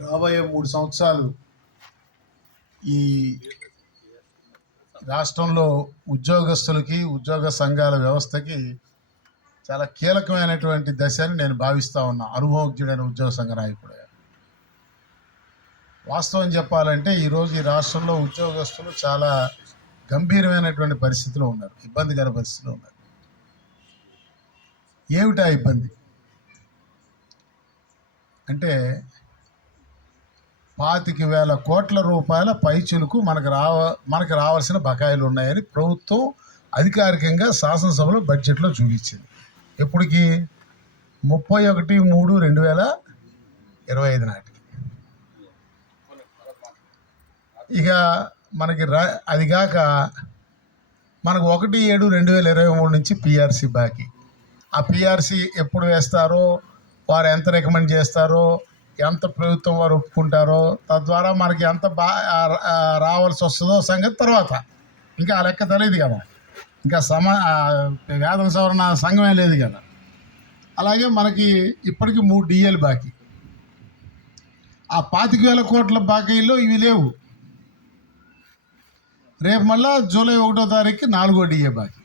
రాబోయే 3 సంవత్సరాలు ఈ రాష్ట్రంలో ఉద్యోగస్తులకి, ఉద్యోగ సంఘాల వ్యవస్థకి చాలా కీలకమైనటువంటి దశ అని నేను భావిస్తూ ఉన్నా. అనుభవజ్ఞుడైన ఉద్యోగ సంఘ నాయకుడు. వాస్తవం చెప్పాలంటే ఈరోజు ఈ రాష్ట్రంలో ఉద్యోగస్తులు చాలా గంభీరమైనటువంటి పరిస్థితిలో ఉన్నారు, ఇబ్బందికర పరిస్థితిలో ఉన్నారు. ఏమిటా ఇబ్బంది అంటే 25,000 కోట్ల రూపాయల పైచులకు మనకు రావాల్సిన బకాయిలు ఉన్నాయని ప్రభుత్వం అధికారికంగా శాసనసభలో బడ్జెట్లో చూపించింది. ఎప్పటికి 31/3/2025 నాటికి. ఇక మనకి అది కాక మనకు 1/7/2023 నుంచి పిఆర్సీ బాకీ. ఆ పిఆర్సీ ఎప్పుడు వేస్తారో, వారు ఎంత రికమెండ్ చేస్తారో, ఎంత ప్రభుత్వం వారు ఒప్పుకుంటారో, తద్వారా మనకి ఎంత రావాల్సి వస్తుందో సంగతి తర్వాత. ఇంకా ఆ లెక్క తెలియదు కదా, ఇంకా వేతన సవరణ సంఘమే లేదు కదా. అలాగే మనకి ఇప్పటికి 3 డిఏలు బాకీ. ఆ 25,000 కోట్ల బాకీల్లో ఇవి లేవు. రేపు మళ్ళా జూలై 1వ తారీఖుకి 4వ డిఏ బాకీ.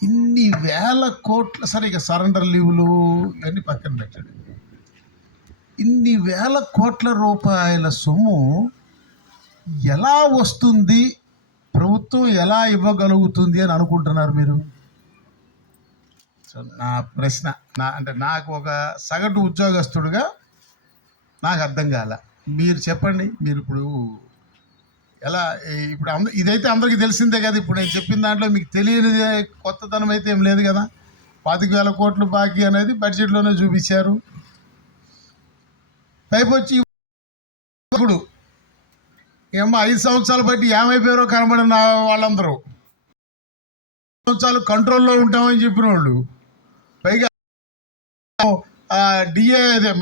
ఇన్ని వేల కోట్ల, సరే ఇక సరెండర్ లీవులు ఇవన్నీ పక్కన పెట్టాడు. ఇన్ని వేల కోట్ల రూపాయల సొమ్ము ఎలా వస్తుంది, ప్రభుత్వం ఎలా ఇవ్వగలుగుతుంది అని అనుకుంటున్నారు మీరు? సో నా ప్రశ్న, నాకు ఒక సగటు ఉద్యోగస్తుడుగా నాకు అర్థం కాల. మీరు చెప్పండి. మీరు ఇప్పుడు ఎలా, ఇప్పుడు ఇదైతే అందరికీ తెలిసిందే కదా. ఇప్పుడు నేను చెప్పిన దాంట్లో మీకు తెలియనిది కొత్తదనం అయితే ఏం లేదు కదా. 25,000 కోట్లు బాకీ అనేది బడ్జెట్లోనే చూపించారు. పైపొచ్చి ఇప్పుడు ఏమో 5 సంవత్సరాలు బట్టి ఏమైపోయారో కనబడిన వాళ్ళందరూ 5 సంవత్సరాలు కంట్రోల్లో ఉంటామని చెప్పిన వాళ్ళు, పైగా డిఏ అదే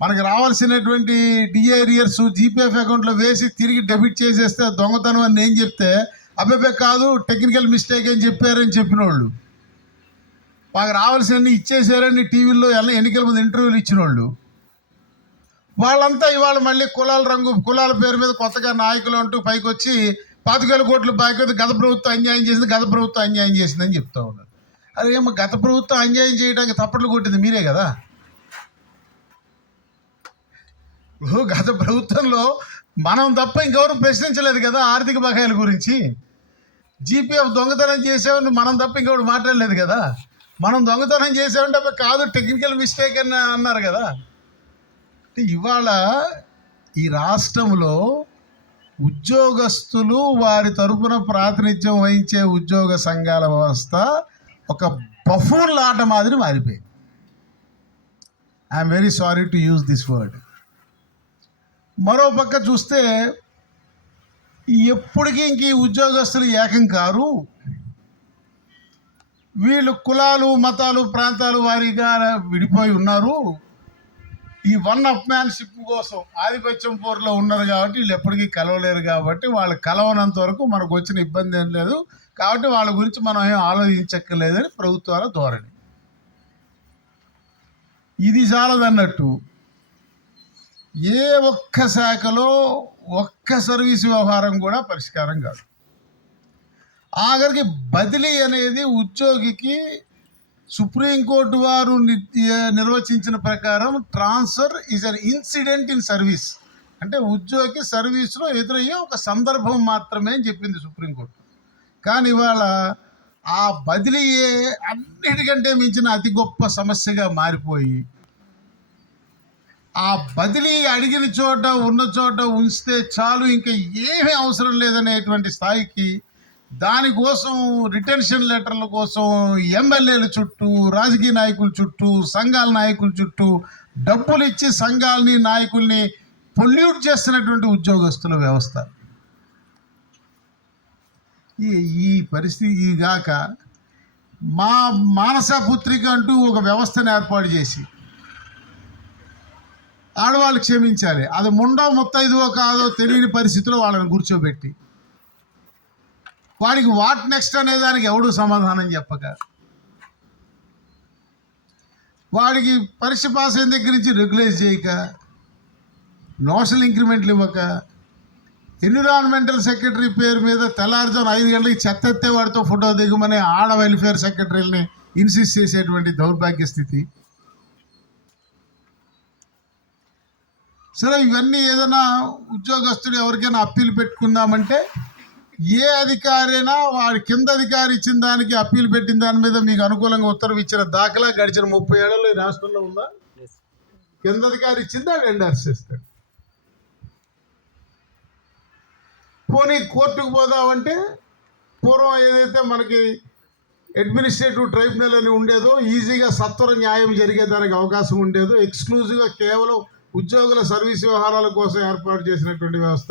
మనకి రావాల్సినటువంటి డిఏ ఏరియర్స్ జీపీఎఫ్ అకౌంట్లో వేసి తిరిగి డెబిట్ చేసేస్తే దొంగతనం అని నేను చెప్తే, అబ్బాయి కాదు టెక్నికల్ మిస్టేక్ అని చెప్పారని చెప్పిన వాళ్ళు, మాకు రావాల్సినవి ఇచ్చేసారని టీవీల్లో ఎన్నికల ముందు ఇంటర్వ్యూలు ఇచ్చిన వాళ్ళు, వాళ్ళంతా ఇవాళ మళ్ళీ కులాల పేరు మీద కొత్తగా నాయకులు అంటూ పైకి వచ్చి 25,000 కోట్లు బాకీ గత ప్రభుత్వం అన్యాయం చేసింది, గత ప్రభుత్వం అన్యాయం చేసిందని చెప్తా ఉన్నారు. అదేమో గత ప్రభుత్వం అన్యాయం చేయడానికి తప్పట్లు కొట్టింది మీరే కదా. గత ప్రభుత్వంలో మనం తప్ప ఇంకెవరు ప్రశ్నించలేదు కదా ఆర్థిక బకాయిల గురించి. జీపీఎఫ్ దొంగతనం చేసామని మనం తప్ప ఇంకెవరు మాట్లాడలేదు కదా. మనం దొంగతనం చేసామంటే కాదు టెక్నికల్ మిస్టేక్ అని అన్నారు కదా. ఇవాళ ఈ రాష్ట్రంలో ఉద్యోగస్తులు, వారి తరపున ప్రాతినిధ్యం వహించే ఉద్యోగ సంఘాల వ్యవస్థ ఒక బఫూన్ల ఆట మాదిరి మారిపోయింది. I'm very sorry to use this word. మరో పక్క చూస్తే ఎప్పటికీ ఇంక ఈ ఉద్యోగస్తులు ఏకం కారు. వీళ్ళు కులాలు, మతాలు, ప్రాంతాలు వారీగా విడిపోయి ఉన్నారు. ఈ వన్ అప్ మ్యాన్షిప్ కోసం ఆధిపత్యం పోరులో ఉన్నారు కాబట్టి వీళ్ళు ఎప్పటికీ కలవలేరు. కాబట్టి వాళ్ళు కలవనంత వరకు మనకు వచ్చిన ఇబ్బంది ఏం లేదు. కాబట్టి వాళ్ళ గురించి మనం ఏం ఆలోచించక్కర్లేదని ప్రభుత్వాల ధోరణి. ఇది చాలదన్నట్టు ఏ ఒక్క శాఖలో ఒక్క సర్వీసు వ్యవహారం కూడా పరిష్కారం కాదు. ఆఖరికి బదిలీ అనేది ఉద్యోగికి సుప్రీంకోర్టు వారు నిర్వచించిన ప్రకారం transfer is an incident in service. అంటే ఉద్యోగి సర్వీస్లో ఎదురయ్యే ఒక సందర్భం మాత్రమే అని చెప్పింది సుప్రీంకోర్టు. కానీ ఇవాళ ఆ బదిలీయే అన్నిటికంటే మించిన అతి గొప్ప సమస్యగా మారిపోయి, ఆ బదిలీ అడిగిన చోట ఉన్న చోట ఉంచితే చాలు, ఇంకా ఏమీ అవసరం లేదనేటువంటి స్థాయికి, దానికోసం రిటెన్షన్ లెటర్ల కోసం ఎమ్మెల్యేల చుట్టూ, రాజకీయ నాయకుల చుట్టూ, సంఘాల నాయకుల చుట్టూ డబ్బులు ఇచ్చి సంఘాలని, నాయకుల్ని పొల్యూట్ చేస్తున్నటువంటి ఉద్యోగస్తుల వ్యవస్థ. ఈ పరిస్థితి కాక మా మానస పుత్రిక అంటూ ఒక వ్యవస్థను ఏర్పాటు చేసి ఆడవాళ్ళు క్షమించాలి, అది ముండో ముత్తైదువో కాదో తెలియని పరిస్థితిలో వాళ్ళని కూర్చోబెట్టి వాడికి వాట్ నెక్స్ట్ అనే దానికి ఎవడు సమాధానం చెప్పక వాడికి పరీక్ష పాస్ అయిన దగ్గర నుంచి రెగ్యులైజ్ చేయక, నోషనల్ ఇంక్రిమెంట్లు ఇవ్వక, ఎన్విరాన్మెంటల్ సెక్రటరీ పేరు మీద తెల్లారుజామున 5 గంటలకి చెత్త ఎత్తే వాడితో ఫోటో దిగమని ఆడ వెల్ఫేర్ సెక్రటరీలని ఇన్సిస్ట్ చేసేటువంటి దౌర్భాగ్య స్థితి. సరే, ఇవన్నీ ఏదైనా ఉద్యోగస్తుడు ఎవరికైనా అప్పీల్ పెట్టుకుందామంటే ఏ అధికారైనా వాడి కింద అధికారి ఇచ్చిన దానికి అప్పీల్ పెట్టిన దాని మీద మీకు అనుకూలంగా ఉత్తర్వు ఇచ్చిన దాఖలా గడిచిన 30 ఏళ్లలో ఈ రాష్ట్రంలో ఉందా? కింద అధికారి ఇచ్చిందా ఎండార్స్ చేస్తాడు. పోనీ కోర్టుకు పోదామంటే పూర్వం ఏదైతే మనకి అడ్మినిస్ట్రేటివ్ ట్రైబ్యునల్ అని ఉండేదో, ఈజీగా సత్వర న్యాయం జరిగేదానికి అవకాశం ఉండేదో, ఎక్స్క్లూజివ్గా కేవలం ఉద్యోగుల సర్వీస్ వ్యవహారాల కోసం ఏర్పాటు చేసినటువంటి వ్యవస్థ,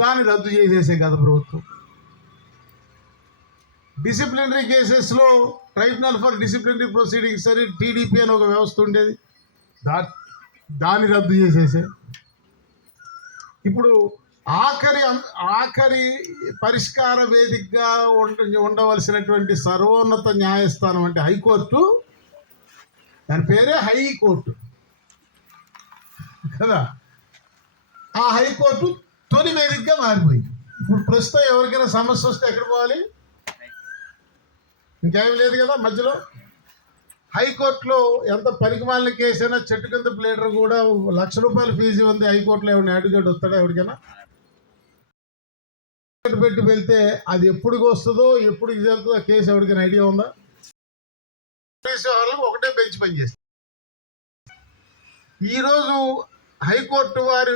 దాన్ని రద్దు చేసేసే కదా ప్రభుత్వం. డిసిప్లినరీ కేసెస్లో ట్రైబ్యునల్ ఫర్ డిసిప్లినరీ ప్రొసీడింగ్స్ అని టీడీపీ అని ఒక వ్యవస్థ ఉండేది, దాన్ని రద్దు చేసేసే. ఇప్పుడు ఆఖరి పరిష్కార వేదికగా ఉండవలసినటువంటి సర్వోన్నత న్యాయస్థానం అంటే హైకోర్టు, దాని పేరే హైకోర్టు కదా. ఆ హైకోర్టు తొలి వేదికగా మారిపోయింది. ఇప్పుడు ప్రస్తుతం ఎవరికైనా సమస్య వస్తే ఎక్కడ పోవాలి? ఇంకేం లేదు కదా మధ్యలో. హైకోర్టులో ఎంత పనికిమాలిన కేసు అయినా చెట్టు కింద ప్లేటర్ కూడా ₹1,00,000 ఫీజు ఉంది. హైకోర్టులో ఎవరిని అడ్వకేట్ వస్తాడా? ఎవరికైనా పెట్టి వెళ్తే అది ఎప్పుడు వస్తుందో, ఎప్పుడు ఇది జరుగుతుందో కేసు ఎవరికైనా ఐడియా ఉందా? వాళ్ళకి ఒకటే బెంచ్ పనిచేస్తుంది. ఈరోజు హైకోర్టు వారి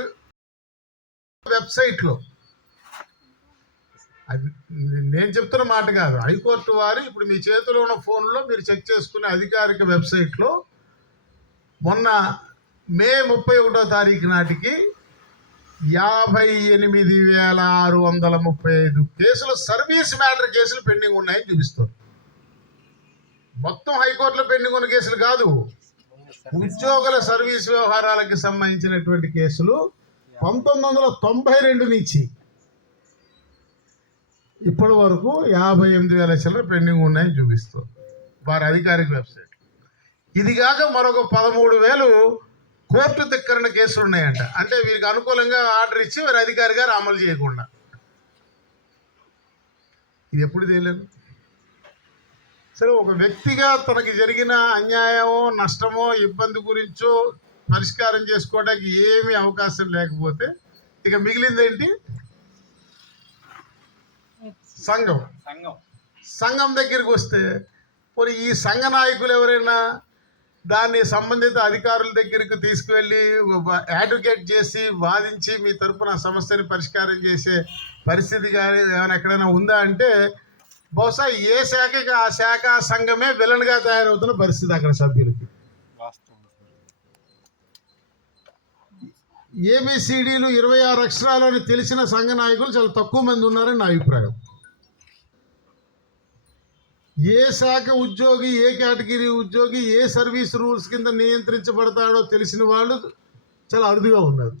వెబ్సైట్లో, అది నేను చెప్తున్న మాట కాదు, హైకోర్టు వారు ఇప్పుడు మీ చేతిలో ఉన్న ఫోన్లో మీరు చెక్ చేసుకునే అధికారిక వెబ్సైట్లో మొన్న మే 31వ తారీఖు నాటికి 58,635 కేసులు, సర్వీస్ మ్యాటర్ కేసులు పెండింగ్ ఉన్నాయని చూపిస్తారు. మొత్తం హైకోర్టులో పెండింగ్ ఉన్న కేసులు కాదు, ఉద్యోగుల సర్వీస్ వ్యవహారాలకు సంబంధించినటువంటి కేసులు 1992 నుంచి ఇప్పటి వరకు 58,000 చిల్లర పెండింగ్ ఉన్నాయని చూపిస్తారు వారి అధికారిక వెబ్సైట్. ఇది కాక మరొక 13,000 కోర్టు ధిక్కరణ కేసులు ఉన్నాయంట. అంటే వీరికి అనుకూలంగా ఆర్డర్ ఇచ్చి వారి అధికారి గారు అమలు చేయకుండా. ఇది ఎప్పుడు తెలియదు. సరే, ఒక వ్యక్తిగా తనకి జరిగిన అన్యాయమో, నష్టమో, ఇబ్బంది గురించో పరిష్కారం చేసుకోవడానికి ఏమీ అవకాశం లేకపోతే ఇక మిగిలిందేంటి? సంఘం దగ్గరికి వస్తే మరి ఈ సంఘ నాయకులు ఎవరైనా దాన్ని సంబంధిత అధికారుల దగ్గరికి తీసుకువెళ్ళి అడ్వకేట్ చేసి వాదించి మీ తరపున సమస్యని పరిష్కారం చేసే పరిస్థితి కానీ ఏమైనా ఎక్కడైనా ఉందా అంటే బహుశా ఏ శాఖకి ఆ శాఖ సంఘమే విలన్గా తయారవుతున్న పరిస్థితి అక్కడ సభ్యులకి. ABCDలు 26 అక్షరాలని తెలిసిన సంఘ నాయకులు చాలా తక్కువ మంది ఉన్నారని నా అభిప్రాయం. ఏ శాఖ ఉద్యోగి, ఏ కేటగిరీ ఉద్యోగి ఏ సర్వీస్ రూల్స్ కింద నియంత్రించబడతాడో తెలిసిన వాళ్ళు చాలా అరుదుగా ఉన్నారు.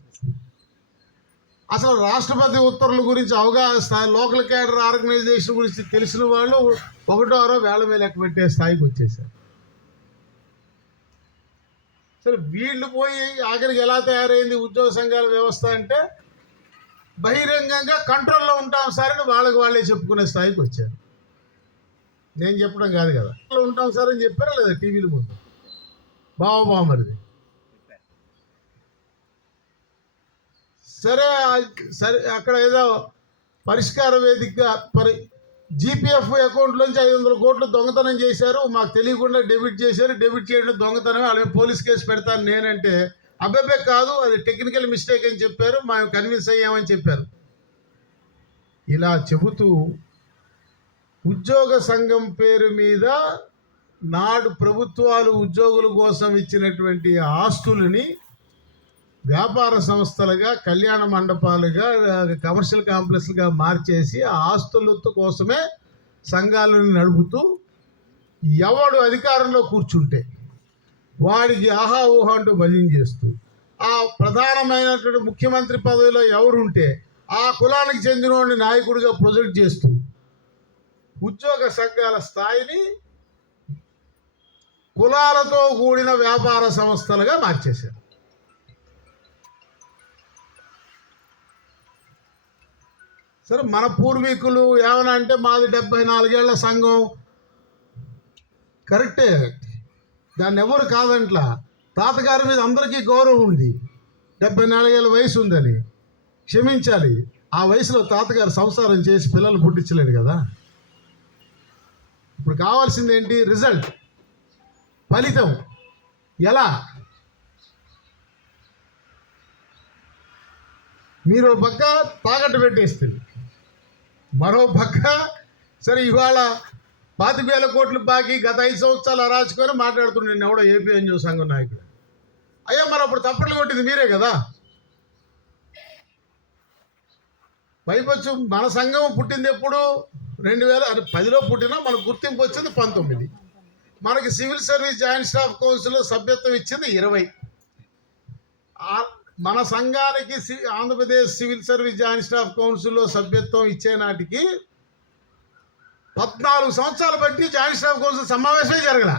అసలు రాష్ట్రపతి ఉత్తర్వుల గురించి అవగాహన, లోకల్ క్యాడర్ ఆర్గనైజేషన్ గురించి తెలిసిన వాళ్ళు 1వ వేల మీద లెక్క పెట్టే స్థాయికి వచ్చేసారు. సరే, వీళ్ళు పోయి ఆఖరికి ఎలా తయారైంది ఉద్యోగ సంఘాల వ్యవస్థ అంటే బహిరంగంగా కంట్రోల్లో ఉంటాం సార్ అని వాళ్ళే చెప్పుకునే స్థాయికి వచ్చారు. నేను చెప్పడం కాదు కదా, ఉంటాం సార్ అని చెప్పారా లేదా టీవీల ముందు? బావమరిది. సరే అక్కడ ఏదో పరిష్కార వేదికగా GPF అకౌంట్లోంచి 500 కోట్లు దొంగతనం చేశారు, మాకు తెలియకుండా డెబిట్ చేశారు, డెబిట్ చేయడం దొంగతనం, వాళ్ళ పోలీస్ కేసు పెడతాను నేనంటే అబ్బాబే కాదు, అది టెక్నికల్ మిస్టేక్ అని చెప్పారు, మేము కన్విన్స్ అయ్యామని చెప్పారు. ఇలా చెబుతూ ఉద్యోగ సంఘం పేరు మీద నాడు ప్రభుత్వాలు ఉద్యోగుల కోసం ఇచ్చినటువంటి ఆస్తులని వ్యాపార సంస్థలుగా, కళ్యాణ మండపాలుగా, కమర్షియల్ కాంప్లెక్స్లుగా మార్చేసి ఆ ఆస్తుల కోసమే సంఘాలను నడుపుతూ ఎవడు అధికారంలో కూర్చుంటే వాడికి ఆహా ఊహా అంటూ భజన చేస్తూ ఆ ప్రధానమైనటువంటి ముఖ్యమంత్రి పదవిలో ఎవరుంటే ఆ కులానికి చెందిన వాడిని నాయకుడిగా ప్రొజెక్ట్ చేస్తూ ఉద్యోగ సంఘాల స్థాయిని కులాలతో కూడిన వ్యాపార సంస్థలుగా మార్చేశారు. సరే, మన పూర్వీకులు ఏమన్నా అంటే మాది 74 ఏళ్ల సంఘం, కరెక్టే, దాన్ని ఎవరు కాదంట్లా. తాతగారి మీద అందరికీ గౌరవం ఉంది, 74 ఏళ్ళ వయసు ఉందని. క్షమించాలి, ఆ వయసులో తాతగారు సంసారం చేసి పిల్లలు పుట్టించలేడు కదా. ఇప్పుడు కావాల్సింది ఏంటి? రిజల్ట్, ఫలితం. ఎలా? మీరు పక్క తాకట్టు పెట్టేస్తుంది, మరో పక్క సరే ఇవాళ 25,000 కోట్లు బాకీ, గత 5 సంవత్సరాలు అరాచుకొని మాట్లాడుతుండే నేను ఎవడో ఏపీఎన్జీ సంఘం నాయకుడు. అయ్యా, మరి అప్పుడు తప్పట్లు కొట్టింది మీరే కదా. పైపచ్చు మన సంఘం పుట్టింది ఎప్పుడు? 2010లో పుట్టినా మనకు గుర్తింపు వచ్చింది 19. మనకి సివిల్ సర్వీస్ జాయింట్ స్టాఫ్ కౌన్సిల్లో సభ్యత్వం ఇచ్చింది 20. మన సంఘానికి Andhra Pradesh civil service joint staff కౌన్సిల్లో సభ్యత్వం ఇచ్చే నాటికి 14 సంవత్సరాలు బట్టి జాయింట్ స్టాఫ్ కౌన్సిల్ సమావేశమే జరగల.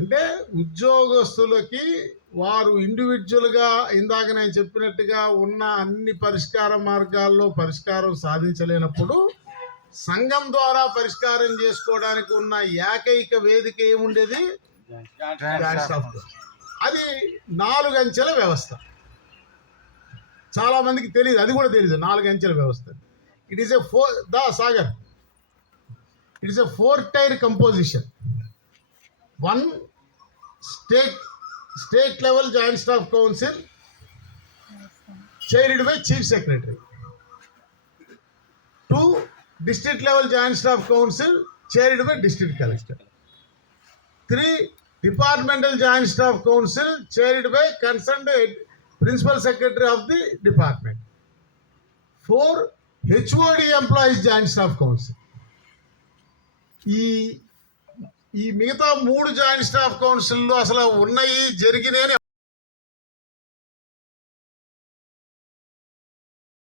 అంటే ఉద్యోగస్తులకి వారు ఇండివిజువల్గా ఇందాక నేను చెప్పినట్టుగా ఉన్న అన్ని పరిష్కార మార్గాల్లో పరిష్కారం సాధించలేనప్పుడు సంఘం ద్వారా పరిష్కారం చేసుకోవడానికి ఉన్న ఏకైక వేదిక ఏముండేది? Joint staff council. అది 4 అంచెల వ్యవస్థ. చాలా మందికి తెలియదు, అది కూడా తెలియదు 4 అంచెల వ్యవస్థ. It is a Sagar, it is a 4-tier composition. 1 state level joint staff council chaired by chief secretary. 2 district level joint staff council chaired by district collector. 3 departmental joint staff council chaired by concerned principal secretary of the department. 4 HOD employees joint staff council. ఈ మిగతా 3 joint staff కౌన్సిల్లో అసలు ఉన్నాయి జరిగినాయి